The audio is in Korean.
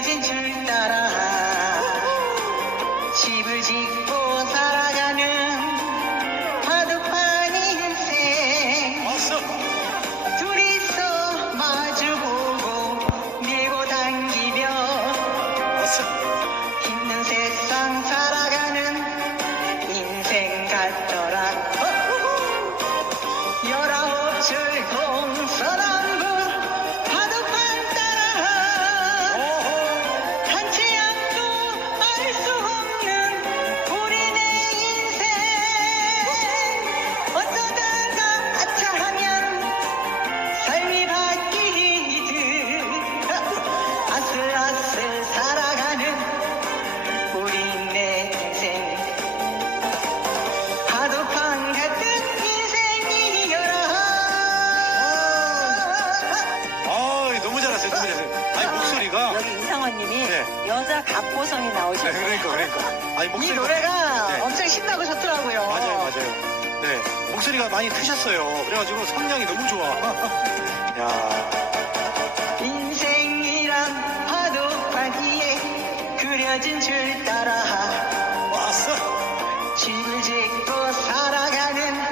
magic trick that 갑고성이 나오시고 네, 그러니까 그러니까. 아니 이 목소리가 노래가 네. 엄청 신나고 좋더라고요. 맞아요 맞아요. 네 목소리가 많이 크셨어요. 그래가지고 성량이 너무 좋아. 야 인생이란 파도파기에 그려진 줄 따라 왔어. 지그직도 살아가는